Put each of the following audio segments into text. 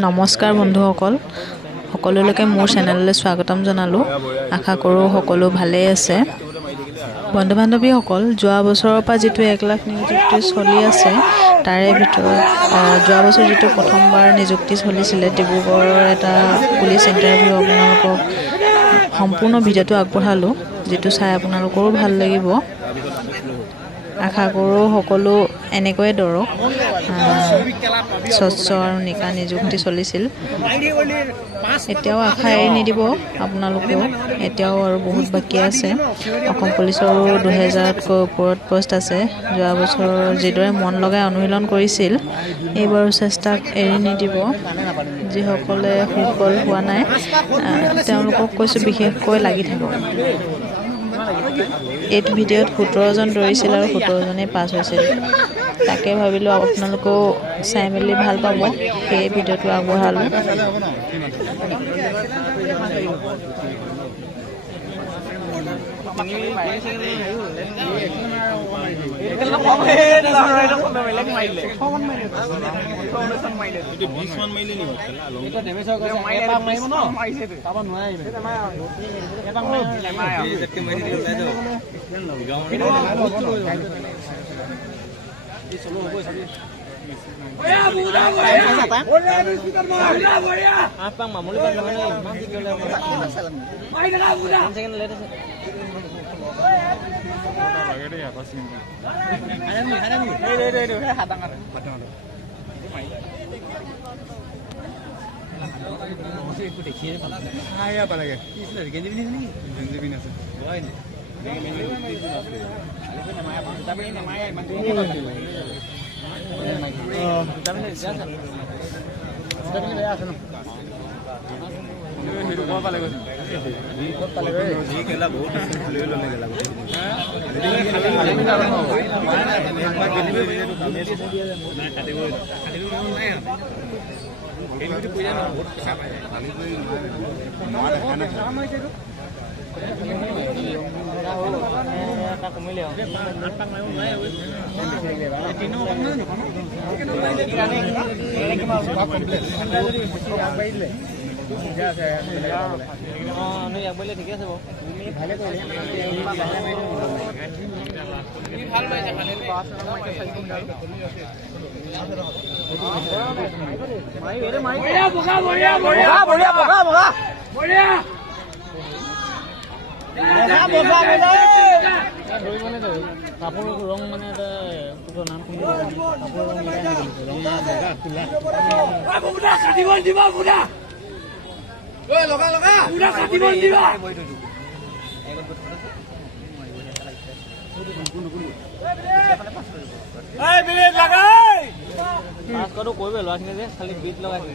নমস্কাৰ বন্ধুসকল, সকলোলৈকে মোৰ চেনেললৈ স্বাগতম জনালোঁ। আশা কৰোঁ সকলো ভালেই আছে। বন্ধু বান্ধৱীসকল, যোৱা বছৰৰ পৰা যিটো 1 লাখ নিযুক্তি চলি আছে, তাৰে ভিতৰত যোৱা বছৰ যিটো প্ৰথমবাৰ নিযুক্তি চলিছিলে ডিব্ৰুগড়ৰ এটা পুলিচ ইণ্টাৰভিউ, আপোনালোকক সম্পূৰ্ণ ভিডিঅ'টো আগবঢ়ালোঁ, যিটো চাই আপোনালোকৰো ভাল লাগিব। আশা কৰোঁ সকলো এনেকৈয়ে দৌৰক। স্বচ্ছ আৰু নিকা নিযুক্তি চলিছিল। এতিয়াও আশা এৰি নিদিব আপোনালোকেও, এতিয়াও আৰু বহুত বাকী আছে। অসম পুলিচৰো 2000তকৈ ওপৰত পষ্ট আছে। যোৱা বছৰ যিদৰে মন লগাই অনুশীলন কৰিছিল, এইবাৰো চেষ্টাক এৰি নিদিব। যিসকলে সুফল হোৱা নাই তেওঁলোকক কৈছোঁ বিশেষকৈ লাগি থাকক। এইটো ভিডিঅ'ত 17জন দৌৰিছিল আৰু 17জনেই পাছ হৈছিল। তাকে ভাবিলোঁ আপোনালোকেও চাই মেলি ভাল পাব, সেই ভিডিঅ'টো আগবঢ়ালোঁ। কাপোৰ ৰং মানে এটা নাম কৰিব ল'ৰাখিনি যে খালি বিট লগাইছে।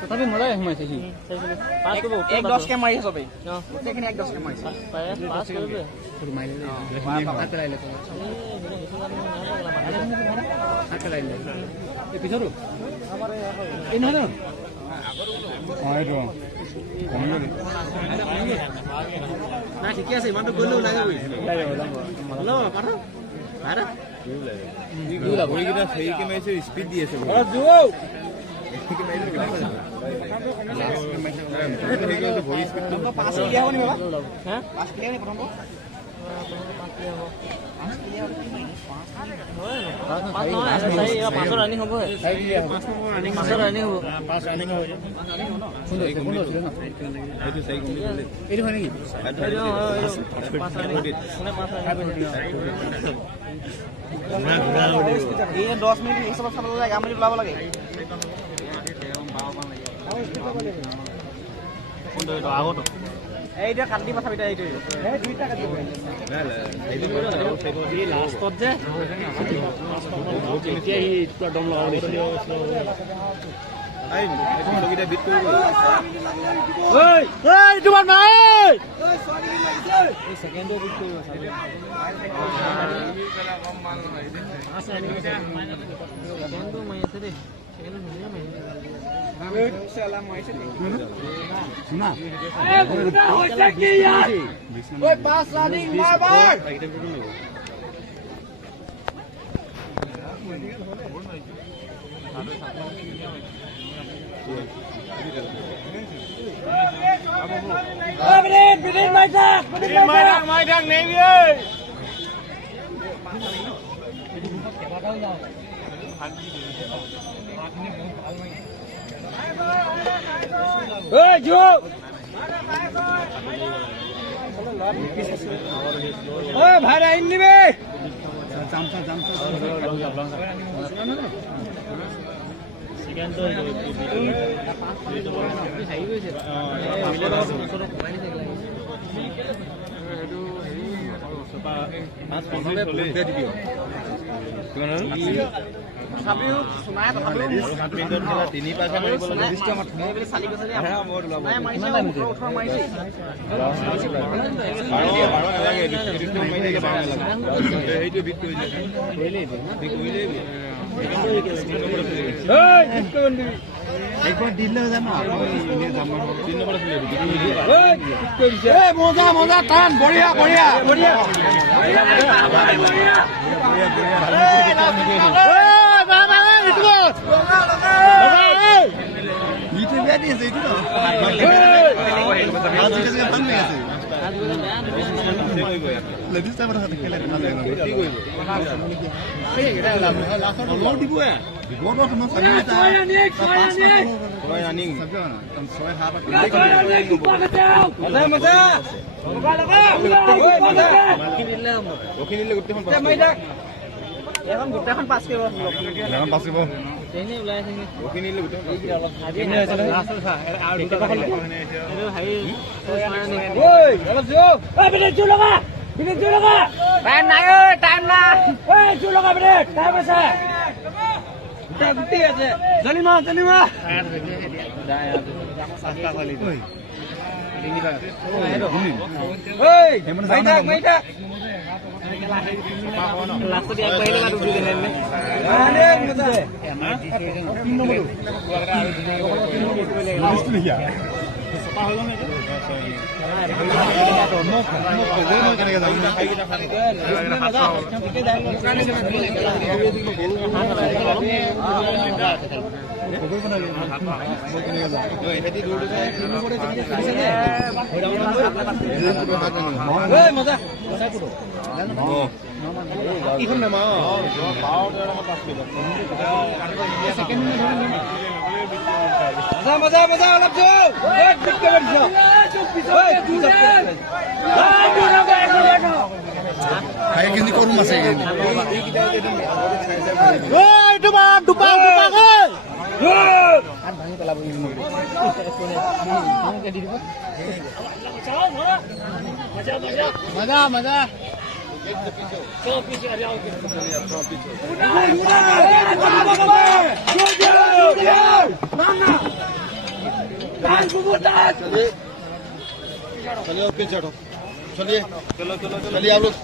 তথাপি মজাই সোমাইছে সি 1-10কে মাৰি চবে গোটেইখিনি 1-10কে মাৰিছে পাছ কৰিবে পিছতো এই নহয় ঠিকে আছে ইমানটো গ'লেও লাগে ভৰিকেইটা হেৰিকে মাৰিছে স্পীড দি আছে এইটা কাটি পঠাবি এইটো দুইটা কাটিব লাষ্টত যে এতিয়া সি দম লগাব তোমাৰ নাই ছেকেণ্ডৰ বিট ভাই আইন নিবে একবার দিলে জানো মজা মজা টান বঢ়িয়া বঢ়িয়া বঢ়িয়া এখন গোটেইখন পাছ কৰিব মজা মজা অলপ কৰুম আছে মজা মজা चलिए पीछे हटो चलिए चलो चलो चलिए आप लोग